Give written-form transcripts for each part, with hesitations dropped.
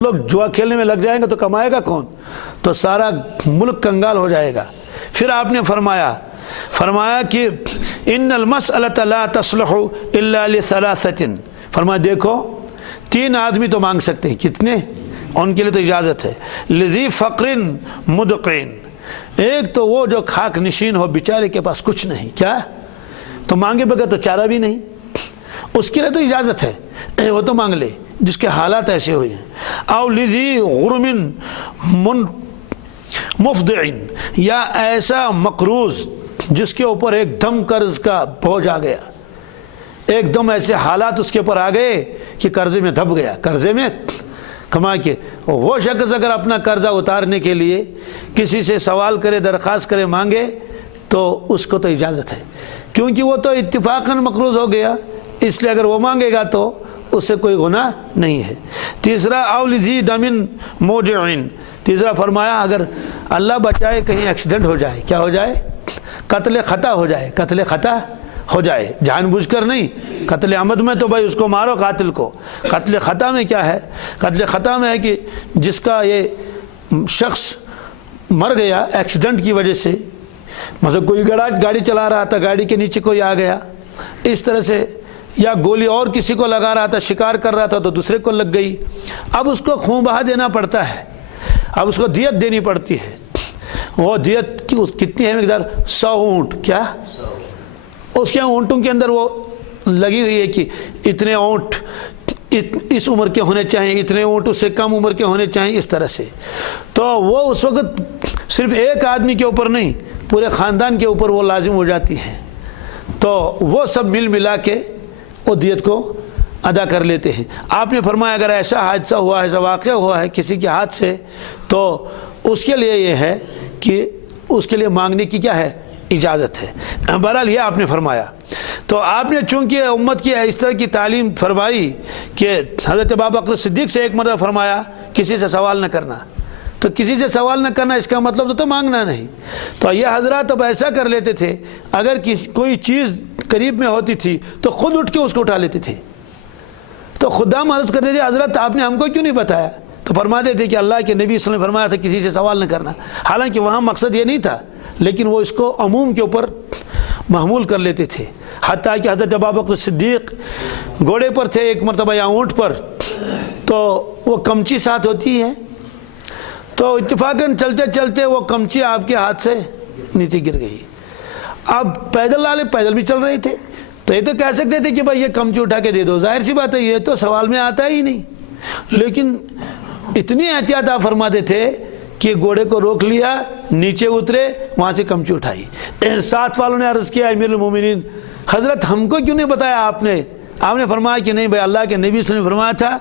لوگ جوا کھیلنے میں لگ جائیں گے تو کمائے گا کون؟ تو سارا ملک کنگال ہو جائے گا۔ پھر آپ نے فرمایا کہ ان المسألۃ لا تصلح الا لثلاثۃ، فرمایا دیکھو 3 آدمی تو مانگ سکتے ہیں، کتنے؟ ان کے لیے تو اجازت ہے۔ لذی فقر مدقین، ایک تو وہ جو خاک نشین ہو، بیچارے کے پاس کچھ نہیں، کیا تو مانگے بغیر تو چارہ بھی نہیں، اس کے لیے تو اجازت ہے، وہ تو مانگ لے جس کے حالات ایسے ہوئے ہیں۔ او لذی غرم مفدعن، یا ایسا مقروض جس کے اوپر ایک دم قرض کا بوجھ آ گیا، ایک دم ایسے حالات اس کے اوپر آ گئے کہ قرضے میں دب گیا، قرضے میں کما کے وہ شخص اگر اپنا قرضہ اتارنے کے لیے کسی سے سوال کرے، درخواست کرے، مانگے تو اس کو تو اجازت ہے، کیونکہ وہ تو اتفاقاً مقروض ہو گیا، اس لیے اگر وہ مانگے گا تو اس سے کوئی گناہ نہیں ہے۔ تیسرا او لذی دم موجعن، تیسرا فرمایا اگر اللہ بچائے کہیں ایکسیڈنٹ ہو جائے، کیا ہو جائے؟ قتل خطا ہو جائے، قتل خطا ہو جائے، جان بوجھ کر نہیں، قتل عمد میں تو بھائی اس کو مارو قاتل کو، قتل خطا میں کیا ہے؟ قتل خطا میں ہے کہ جس کا یہ شخص مر گیا ایکسیڈنٹ کی وجہ سے، مثلا کوئی گاڑی چلا رہا تھا، گاڑی کے نیچے کوئی آ گیا اس طرح سے، یا گولی اور کسی کو لگا رہا تھا، شکار کر رہا تھا تو دوسرے کو لگ گئی، اب اس کو خون بہا دینا پڑتا ہے، اب اس کو دیت دینی پڑتی ہے۔ وہ دیت کی کتنی ہے مقدار؟ 100 اونٹ، کیا اس کے اونٹوں کے اندر وہ لگی ہوئی ہے کہ اتنے اونٹ اس عمر کے ہونے چاہیے، اتنے اونٹ اس سے کم عمر کے ہونے چاہیے، اس طرح سے۔ تو وہ اس وقت صرف ایک آدمی کے اوپر نہیں، پورے خاندان کے اوپر وہ لازم ہو جاتی ہے، تو وہ سب مل ملا کے وہ دیت کو ادا کر لیتے ہیں۔ آپ نے فرمایا اگر ایسا حادثہ ہوا ہے، ایسا واقعہ ہوا ہے کسی کے ہاتھ سے، تو اس کے لیے یہ ہے کہ اس کے لیے مانگنے کی کیا ہے؟ اجازت ہے۔ بہرحال یہ آپ نے فرمایا۔ تو آپ نے چونکہ امت کی اس طرح کی تعلیم فرمائی کہ حضرت ابوبکر صدیق سے ایک مرتبہ فرمایا کسی سے سوال نہ کرنا، تو کسی سے سوال نہ کرنا اس کا مطلب تو مانگنا نہیں۔ تو یہ حضرات اب ایسا کر لیتے تھے، اگر کوئی چیز قریب میں ہوتی تھی تو خود اٹھ کے اس کو اٹھا لیتے تھے، تو خدام عرض کرتے تھے حضرت آپ نے ہم کو کیوں نہیں بتایا؟ تو فرماتے تھے کہ اللہ کے نبی صلی اللہ علیہ وسلم نے فرمایا تھا کسی سے سوال نہ کرنا، حالانکہ وہاں مقصد یہ نہیں تھا، لیکن وہ اس کو عموم کے اوپر محمول کر لیتے تھے۔ حتیٰ کہ حضرت ابوبکر صدیق گھوڑے پر تھے ایک مرتبہ یا اونٹ پر، تو وہ کمچی ساتھ ہوتی ہے، تو اتفاقاً چلتے چلتے وہ کمچی آپ کے ہاتھ سے نیچے گر گئی۔ اب پیدل والے پیدل بھی چل رہے تھے، تو یہ تو کہہ سکتے تھے کہ بھائی یہ کمچی اٹھا کے دے دو، ظاہر سی بات ہے یہ تو سوال میں آتا ہی نہیں، لیکن اتنی احتیاط آپ فرماتے تھے کہ گھوڑے کو روک لیا، نیچے اترے، وہاں سے کمچی اٹھائی۔ ساتھ والوں نے عرض کیا امیر المومنین حضرت ہم کو کیوں نہیں بتایا آپ نے فرمایا کہ نہیں بھائی اللہ کے نبی صلی اللہ علیہ وسلم نے فرمایا تھا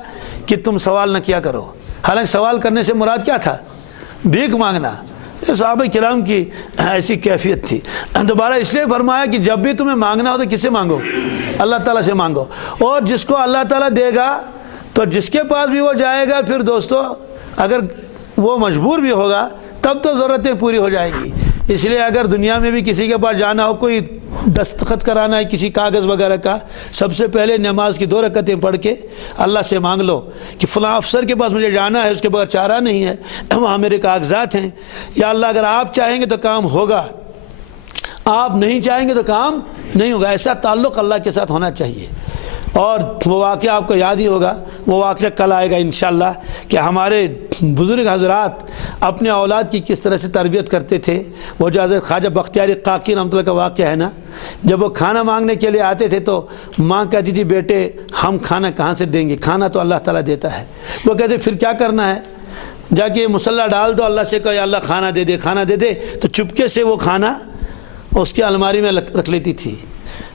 کہ تم سوال نہ کیا کرو، حالانکہ سوال کرنے سے مراد کیا تھا؟ بھیک مانگنا۔ صحابہ کرام کی ایسی کیفیت تھی۔ دوبارہ اس لیے فرمایا کہ جب بھی تمہیں مانگنا ہو تو کس سے مانگو؟ اللہ تعالیٰ سے مانگو، اور جس کو اللہ تعالیٰ دے گا تو جس کے پاس بھی وہ جائے گا، پھر دوستو اگر وہ مجبور بھی ہوگا تب تو ضرورتیں پوری ہو جائیں گی۔ اس لیے اگر دنیا میں بھی کسی کے پاس جانا ہو، کوئی دستخط کرانا ہے کسی کاغذ وغیرہ کا، سب سے پہلے نماز کی 2 رکعتیں پڑھ کے اللہ سے مانگ لو کہ فلاں افسر کے پاس مجھے جانا ہے، اس کے بغیر چارہ نہیں ہے، وہاں میرے کاغذات ہیں، یا اللہ اگر آپ چاہیں گے تو کام ہوگا، آپ نہیں چاہیں گے تو کام نہیں ہوگا۔ ایسا تعلق اللہ کے ساتھ ہونا چاہیے۔ اور وہ واقعہ آپ کو یاد ہی ہوگا، وہ واقعہ کل آئے گا انشاءاللہ، کہ ہمارے بزرگ حضرات اپنے اولاد کی کس طرح سے تربیت کرتے تھے۔ وہ جو حضرت خواجہ بختیاری قاقی رحمۃ اللہ کا واقعہ ہے نا، جب وہ کھانا مانگنے کے لیے آتے تھے تو ماں کہتی تھی بیٹے ہم کھانا کہاں سے دیں گے، کھانا تو اللہ تعالیٰ دیتا ہے۔ وہ کہتے پھر کیا کرنا ہے؟ جا کے مسلح ڈال دو، اللہ سے کہو یا اللہ کھانا دے دے، کھانا دے دے، تو چپکے سے وہ کھانا اس کے الماری میں رکھ لیتی تھی۔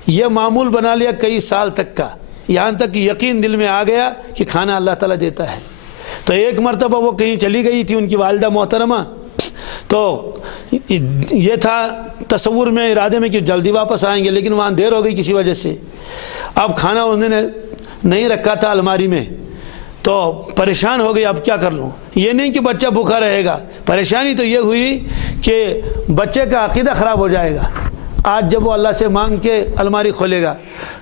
یہ معمول بنا لیا کئی سال تک کا، یہاں تک کہ یقین دل میں آ گیا کہ کھانا اللہ تعالیٰ دیتا ہے۔ تو ایک مرتبہ وہ کہیں چلی گئی تھی ان کی والدہ محترمہ، تو یہ تھا تصور میں، ارادے میں کہ جلدی واپس آئیں گے، لیکن وہاں دیر ہو گئی کسی وجہ سے۔ اب کھانا انہوں نے نہیں رکھا تھا الماری میں، تو پریشان ہو گئی اب کیا کر لوں۔ یہ نہیں کہ بچہ بھوکا رہے گا، پریشانی تو یہ ہوئی کہ بچے کا عقیدہ خراب ہو جائے گا آج جب وہ اللہ سے مانگ کے الماری کھولے گا۔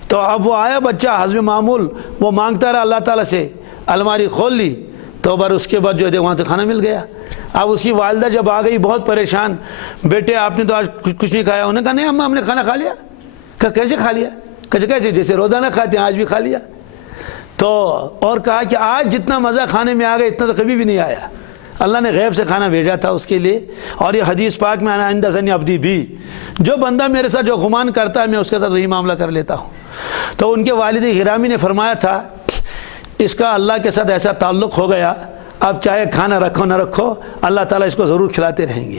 تو اب وہ آیا بچہ حسب معمول، وہ مانگتا رہا اللہ تعالیٰ سے، الماری کھول لی، تو بار اس کے بعد جو ہے وہاں سے کھانا مل گیا۔ اب اس کی والدہ جب آ گئی بہت پریشان، بیٹے آپ نے تو آج کچھ نہیں کھایا؟ انہوں نے کہا نہیں اماں ہم نے کھانا کھا لیا۔ کہا کیسے کھا لیا؟ کہا کیسے؟ جیسے روزانہ کھاتے ہیں آج بھی کھا لیا۔ تو اور کہا کہ آج جتنا مزہ کھانے میں آ گیا اتنا تو کبھی بھی نہیں آیا، اللہ نے غیب سے کھانا بھیجا تھا اس کے لیے۔ اور یہ حدیث پاک میں آنا عند ظن عبدی بھی، جو بندہ میرے ساتھ جو گمان کرتا ہے میں اس کے ساتھ وہی معاملہ کر لیتا ہوں۔ تو ان کے والد گرامی نے فرمایا تھا اس کا اللہ کے ساتھ ایسا تعلق ہو گیا، اب چاہے کھانا رکھو نہ رکھو اللہ تعالیٰ اس کو ضرور کھلاتے رہیں گے۔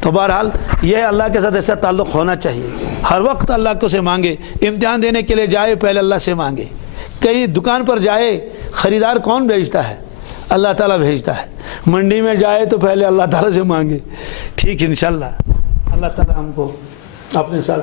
تو بہرحال یہ اللہ کے ساتھ ایسا تعلق ہونا چاہیے، ہر وقت اللہ کو سے مانگے، امتحان دینے کے لیے جائے پہلے اللہ سے مانگے، کہیں دکان پر جائے خریدار کون بھیجتا ہے؟ اللہ تعالیٰ بھیجتا ہے، منڈی میں جائے تو پہلے اللہ تعالیٰ سے مانگے، ٹھیک ہے انشاءاللہ اللہ تعالیٰ ہم کو اپنے ساتھ